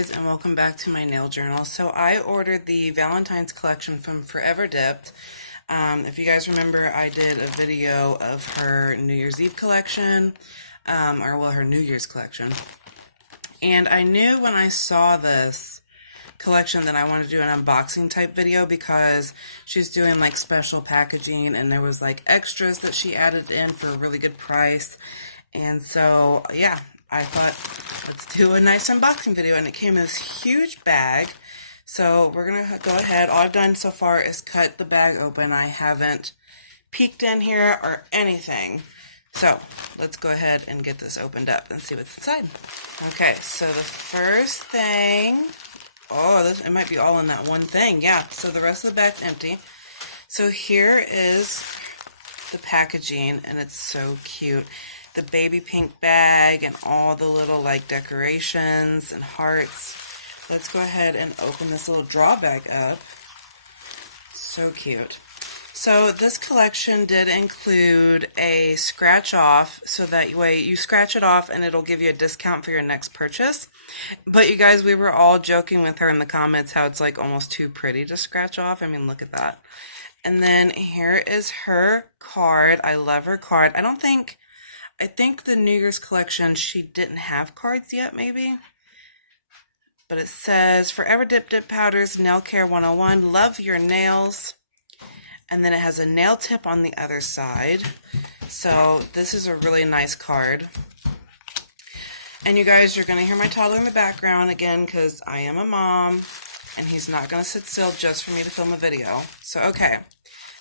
guys, and welcome back to my nail journal. So I ordered the Valentine's collection from Forever Dipped. If you guys remember, I did a video of her New Year's Eve collection, her New Year's collection. And I knew when I saw this collection that I wanted to do an unboxing type video because she's doing like special packaging and there was like extras that she added in for a really good price. And so, yeah, I thought, let's do a nice unboxing video, and it came in this huge bag. So we're going to go ahead. All I've done so far is cut the bag open. I haven't peeked in here or anything. So let's go ahead and get this opened up and see what's inside. Okay, so the first thing, it might be all in that one thing. Yeah, so the rest of the bag's empty. So here is the packaging, and it's so cute. The baby pink bag and all the little like decorations and hearts. Let's go ahead and open this little draw bag up. So cute. So this collection did include a scratch off, so that way you scratch it off and it'll give you a discount for your next purchase. But you guys, we were all joking with her in the comments how it's like almost too pretty to scratch off. I mean, look at that. And then here is her card. I love her card. I think the New Year's collection, she didn't have cards yet, maybe. But it says, Forever Dip Powders, Nail Care 101, love your nails. And then it has a nail tip on the other side. So this is a really nice card. And you guys, you're going to hear my toddler in the background again because I am a mom. And he's not going to sit still just for me to film a video. So, okay.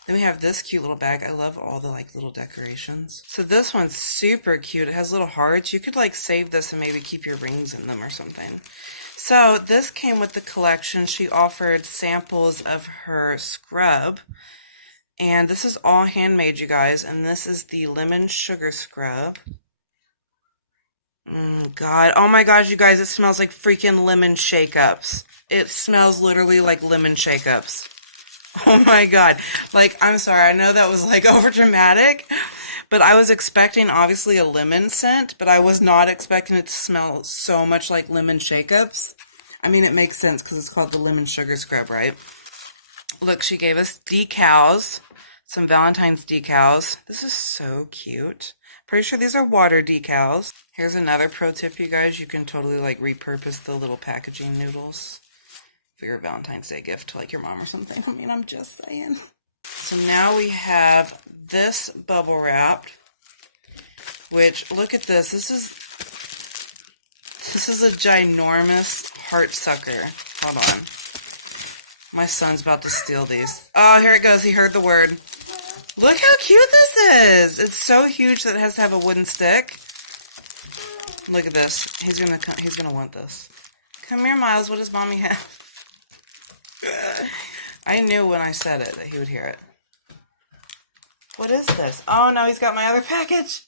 Then we have this cute little bag. I love all the like little decorations. So this one's super cute. It has little hearts. You could like save this and maybe keep your rings in them or something. So this came with the collection. She offered samples of her scrub. And this is all handmade, you guys. And this is the lemon sugar scrub. God. Oh my gosh, you guys, it smells like freaking lemon shake-ups. It smells literally like lemon shake-ups. Oh my God. Like, I'm sorry, I know that was like over dramatic, but I was expecting obviously a lemon scent, but I was not expecting it to smell so much like lemon shake-ups. I mean, it makes sense because it's called the lemon sugar scrub, right? Look, she gave us decals, some Valentine's decals. This is so cute. Pretty sure these are water decals. Here's another pro tip, you guys. You can totally like repurpose the little packaging noodles for your Valentine's Day gift to like your mom or something. I mean, I'm just saying. So now we have this bubble wrap, which, look at this. This is a ginormous heart sucker. Hold on. My son's about to steal these. Oh, here it goes. He heard the word. Look how cute this is. It's so huge that it has to have a wooden stick. Look at this. He's gonna want this. Come here, Miles. What does mommy have? I knew when I said it that he would hear it. What is this? Oh no, he's got my other package.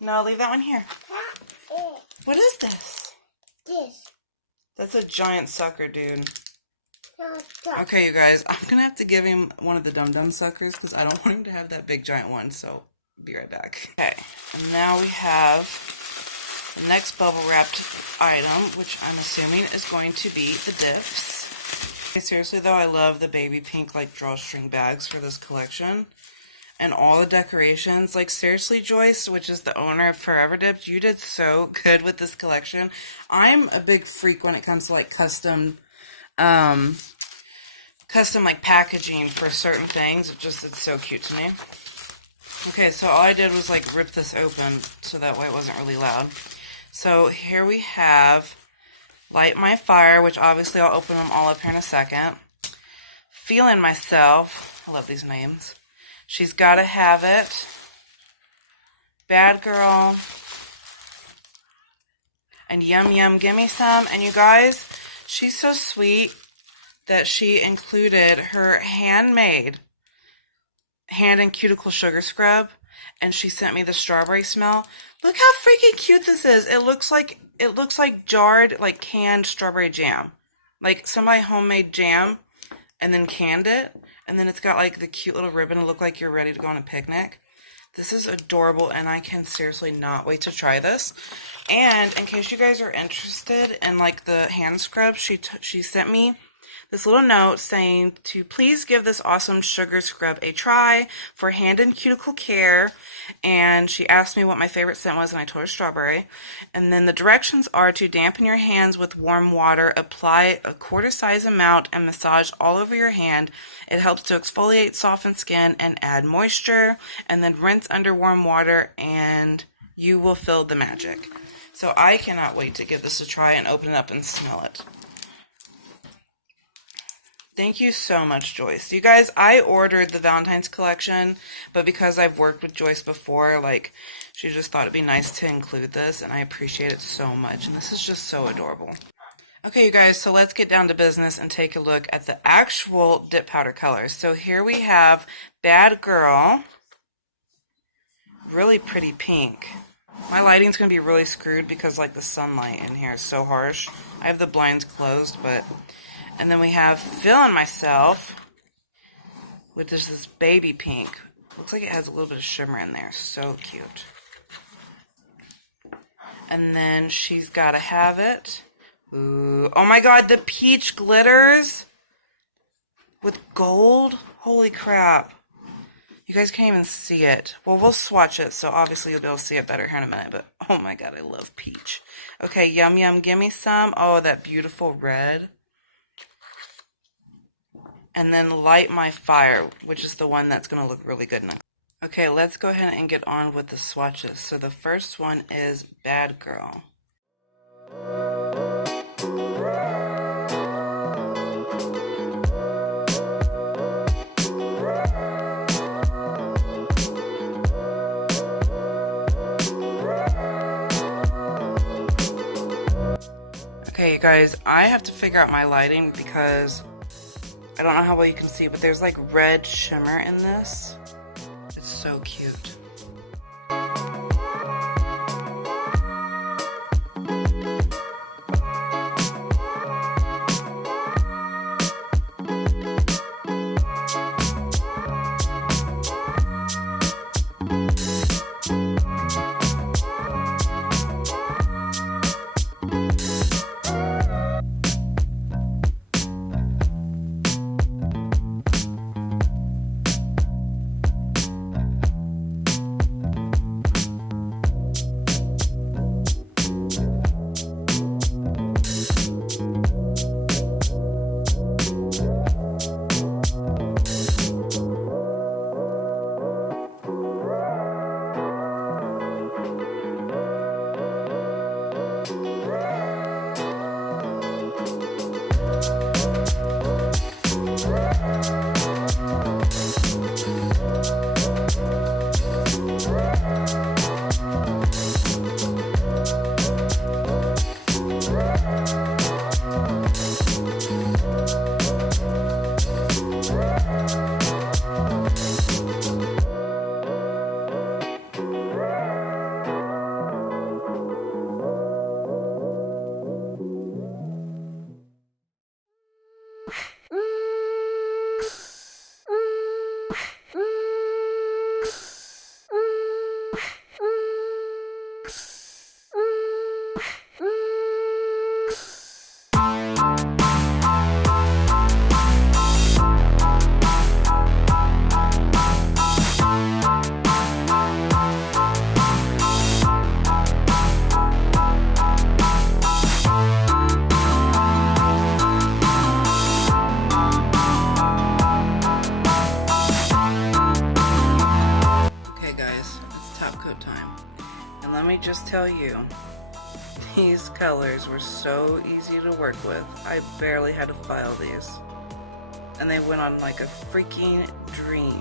No, leave that one here. What is this? That's a giant sucker, dude. Okay, you guys, I'm gonna have to give him one of the Dum Dum suckers because I don't want him to have that big giant one, so be right back. Okay, and now we have the next bubble wrapped item, which I'm assuming is going to be the diffs. Seriously though, I love the baby pink like drawstring bags for this collection. And all the decorations. Like seriously, Joyce, which is the owner of Forever Dipped, you did so good with this collection. I'm a big freak when it comes to like custom like packaging for certain things. It's so cute to me. Okay, so all I did was like rip this open so that way it wasn't really loud. So here we have Light My Fire, which obviously I'll open them all up here in a second. Feeling Myself. I love these names. She's Gotta Have It. Bad Girl. And Yum Yum Gimme Some. And you guys, she's so sweet that she included her handmade hand and cuticle sugar scrub. And she sent me the strawberry smell. Look how freaking cute this is. It looks like jarred, like canned strawberry jam. Like somebody homemade jam and then canned it. And then it's got like the cute little ribbon to look like you're ready to go on a picnic. This is adorable, and I can seriously not wait to try this. And in case you guys are interested in like the hand scrub, she sent me this little note saying to please give this awesome sugar scrub a try for hand and cuticle care. And she asked me what my favorite scent was, and I told her strawberry. And then the directions are to dampen your hands with warm water, apply a quarter size amount, and massage all over your hand. It helps to exfoliate, soften skin, and add moisture. And then rinse under warm water, and you will feel the magic. So I cannot wait to give this a try and open it up and smell it. Thank you so much, Joyce. You guys, I ordered the Valentine's collection, but because I've worked with Joyce before, like, she just thought it'd be nice to include this, and I appreciate it so much. And this is just so adorable. Okay, you guys, so let's get down to business and take a look at the actual dip powder colors. So here we have Bad Girl, really pretty pink. My lighting's going to be really screwed because, like, the sunlight in here is so harsh. I have the blinds closed, but... And then we have Feeling Myself, which is this baby pink. Looks like it has a little bit of shimmer in there. So cute. And then She's Gotta Have It. Ooh. Oh my god, the peach glitters with gold. Holy crap. You guys can't even see it. Well, we'll swatch it, so obviously you'll be able to see it better here in a minute. But, oh my god, I love peach. Okay, Yum Yum, Gimme Some. Oh, that beautiful red. And then Light My Fire, which is the one that's going to look really good next. Okay, let's go ahead and get on with the swatches. So the first one is Bad Girl. Okay, you guys, I have to figure out my lighting because... I don't know how well you can see, but there's like red shimmer in this. It's so cute. Just tell you, these colors were so easy to work with. I barely had to file these, and they went on like a freaking dream.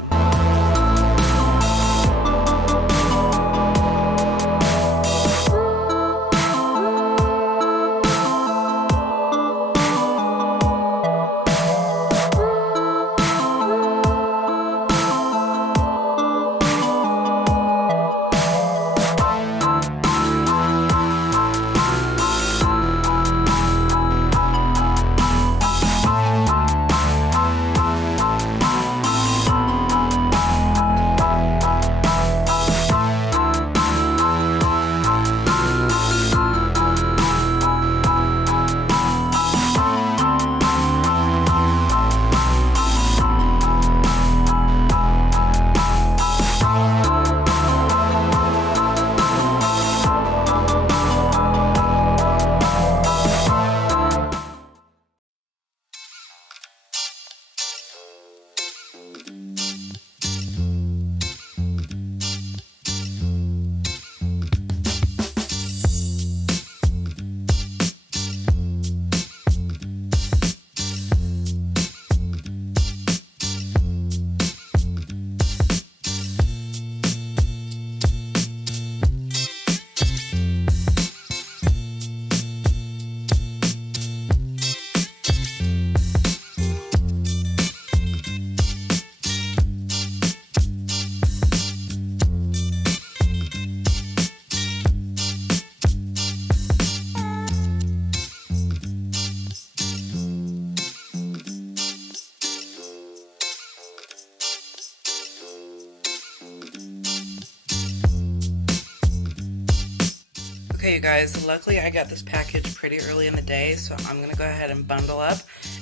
Okay, you guys, luckily I got this package pretty early in the day, so I'm going to go ahead and bundle up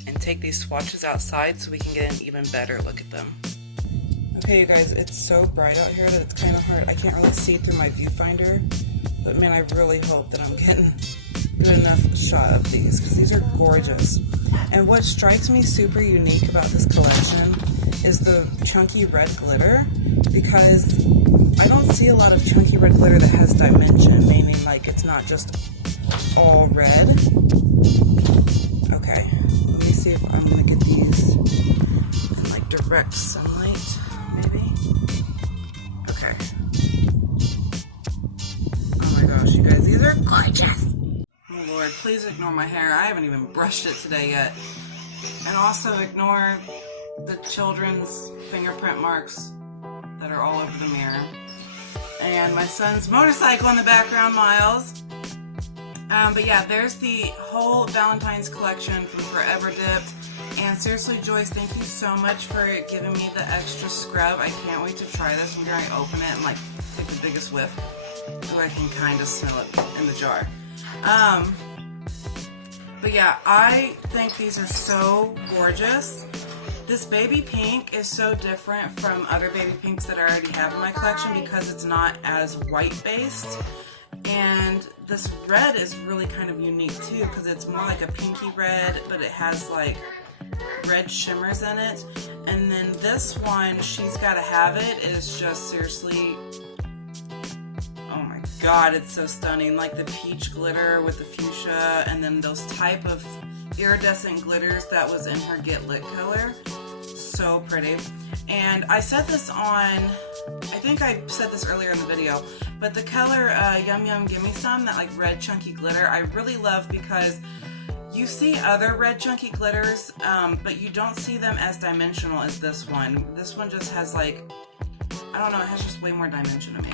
and take these swatches outside so we can get an even better look at them. Okay, you guys, it's so bright out here that it's kind of hard. I can't really see through my viewfinder, but man, I really hope that I'm getting a good enough shot of these, because these are gorgeous. And what strikes me super unique about this collection is the chunky red glitter, because I don't see a lot of chunky red glitter that has dimension, meaning like it's not just all red. Okay, let me see if I'm gonna get these in like direct sunlight, maybe. Okay. Oh my gosh, you guys, these are gorgeous. Oh Lord, please ignore my hair. I haven't even brushed it today yet. And also ignore the children's fingerprint marks that are all over the mirror. And my son's motorcycle in the background, Miles. But yeah, there's the whole Valentine's collection from Forever Dipped. And seriously, Joyce, thank you so much for giving me the extra scrub. I can't wait to try this. I'm going to open it and like take the biggest whiff so I can kind of smell it in the jar. But yeah, I think these are so gorgeous. This baby pink is so different from other baby pinks that I already have in my collection because it's not as white based. And this red is really kind of unique too because it's more like a pinky red, but it has like red shimmers in it. And then this one, She's Gotta Have It, is just seriously, oh my god, it's so stunning. Like the peach glitter with the fuchsia and then those type of iridescent glitters that was in her Get Lit color. So pretty. And I said this on, I think I said this earlier in the video, but the color Yum Yum Gimme Some, that like red chunky glitter, I really love because you see other red chunky glitters, but you don't see them as dimensional as this one. This one just has like, I don't know, it has just way more dimension to me.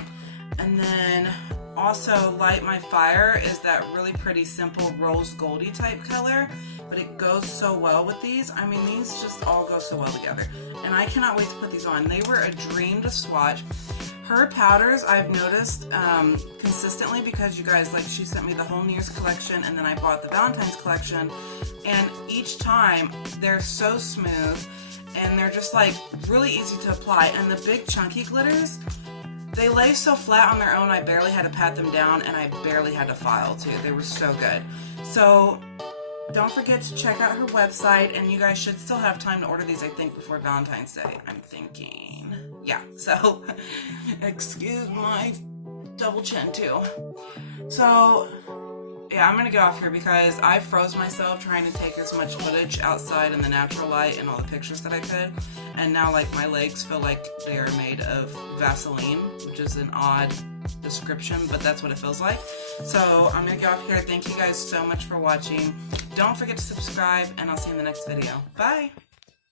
And then also Light My Fire is that really pretty simple rose goldy type color, but it goes so well with these. I mean, these just all go so well together. And I cannot wait to put these on. They were a dream to swatch. Her powders, I've noticed consistently because you guys, like, she sent me the whole New Year's collection and then I bought the Valentine's collection. And each time, they're so smooth and they're just like really easy to apply. And the big chunky glitters, they lay so flat on their own, I barely had to pat them down and I barely had to file too. They were so good. So don't forget to check out her website, and you guys should still have time to order these, I think, before Valentine's Day, I'm thinking. Yeah, so excuse my double chin too. So yeah, I'm gonna get off here because I froze myself trying to take as much footage outside in the natural light and all the pictures that I could, and now like my legs feel like they are made of Vaseline, which is an odd description, but that's what it feels like. So I'm gonna get off here. Thank you guys so much for watching. Don't forget to subscribe, and I'll see you in the next video. Bye!